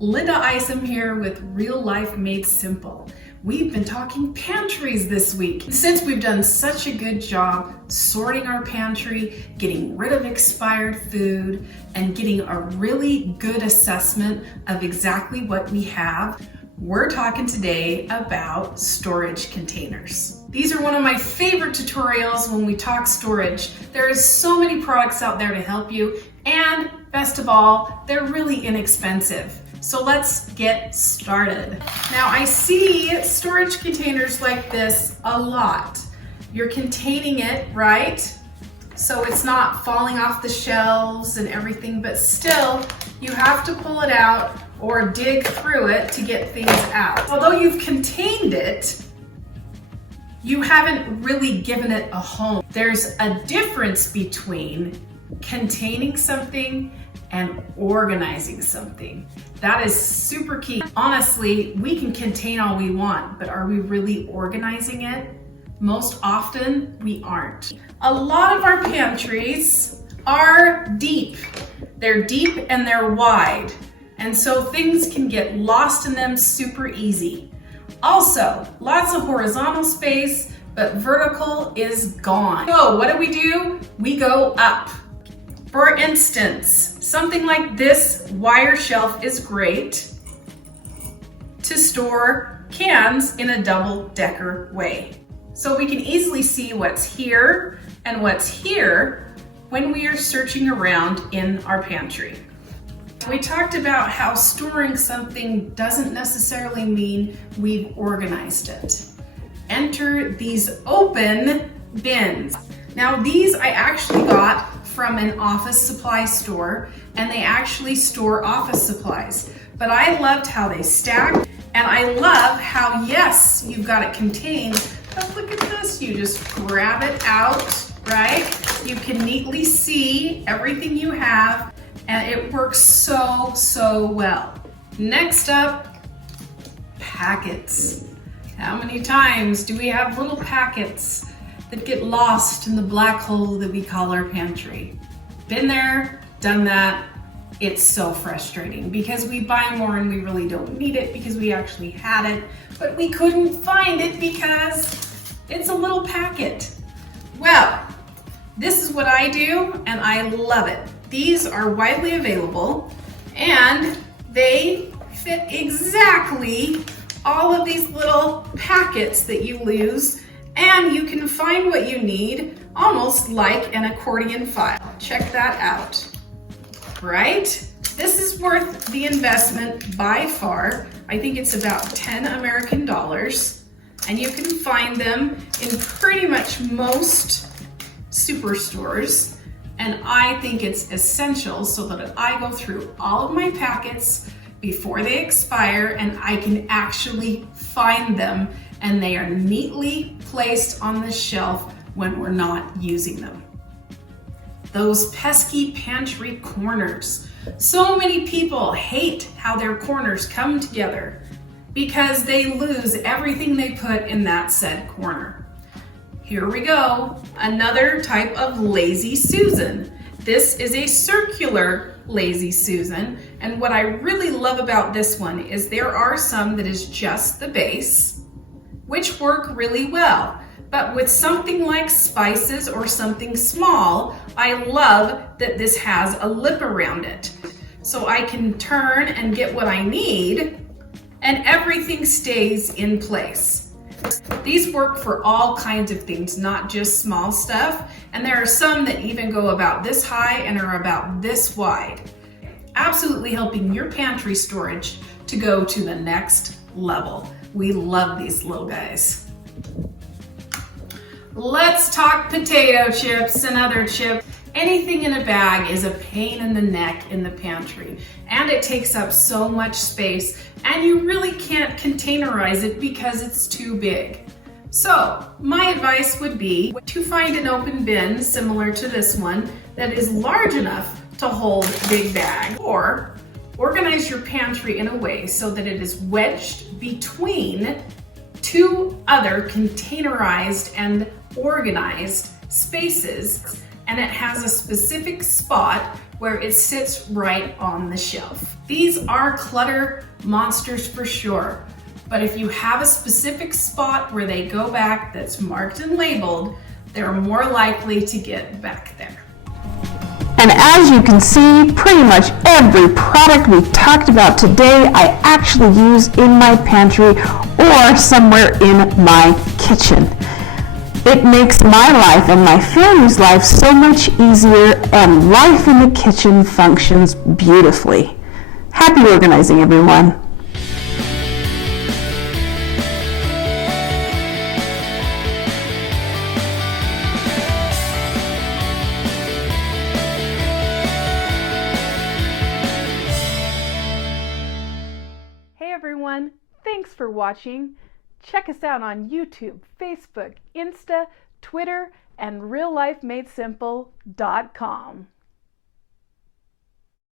Linda Isom here with Real Life Made Simple. We've been talking pantries this week. Since we've done such a good job sorting our pantry, getting rid of expired food, and getting a really good assessment of exactly what we have, we're talking today about storage containers. These are one of my favorite tutorials when we talk storage. There is so many products out there to help you, and best of all, they're really inexpensive. So let's get started. Now I see storage containers like this a lot. You're containing it, right? So it's not falling off the shelves and everything, but still you have to pull it out or dig through it to get things out. Although you've contained it, you haven't really given it a home. There's a difference between containing something and organizing something. That is super key. Honestly, we can contain all we want, but are we really organizing it? Most often, we aren't. A lot of our pantries are deep. They're deep and they're wide. And so things can get lost in them super easy. Also, lots of horizontal space, but vertical is gone. So what do? We go up. For instance, something like this wire shelf is great to store cans in a double-decker way. So we can easily see what's here and what's here when we are searching around in our pantry. We talked about how storing something doesn't necessarily mean we've organized it. Enter these open bins. Now these I actually got from an office supply store, and they actually store office supplies. But I loved how they stack, and I love how, yes, you've got it contained, but look at this, you just grab it out, right? You can neatly see everything you have, and it works so well. Next up, packets. How many times do we have little packets that get lost in the black hole that we call our pantry? Been there, done that. It's so frustrating because we buy more and we really don't need it because we actually had it, but we couldn't find it because it's a little packet. Well, this is what I do and I love it. These are widely available and they fit exactly all of these little packets that you lose, and you can find what you need almost like an accordion file. Check that out, right? This is worth the investment by far. I think it's about 10 American dollars, and you can find them in pretty much most superstores. And I think it's essential so that I go through all of my packets before they expire and I can actually find them, and they are neatly placed on the shelf when we're not using them. Those pesky pantry corners. So many people hate how their corners come together because they lose everything they put in that said corner. Here we go, another type of Lazy Susan. This is a circular Lazy Susan, and what I really love about this one is there are some that is just the base, which work really well. But with something like spices or something small, I love that this has a lip around it. So I can turn and get what I need, and everything stays in place. These work for all kinds of things, not just small stuff. And there are some that even go about this high and are about this wide. Absolutely helping your pantry storage to go to the next level. We love these little guys. Let's talk potato chips and other chips. Anything in a bag is a pain in the neck in the pantry, and it takes up so much space, and you really can't containerize it because it's too big. So my advice would be to find an open bin similar to this one that is large enough to hold a big bag, or organize your pantry in a way so that it is wedged between two other containerized and organized spaces, and it has a specific spot where it sits right on the shelf. These are clutter monsters for sure, but if you have a specific spot where they go back that's marked and labeled, they're more likely to get back there. And as you can see, pretty much every product we've talked about today I actually use in my pantry or somewhere in my kitchen. It makes my life and my family's life so much easier, and life in the kitchen functions beautifully. Happy organizing, everyone. Hey everyone, thanks for watching. Check us out on YouTube, Facebook, Insta, Twitter, and reallifemadesimple.com.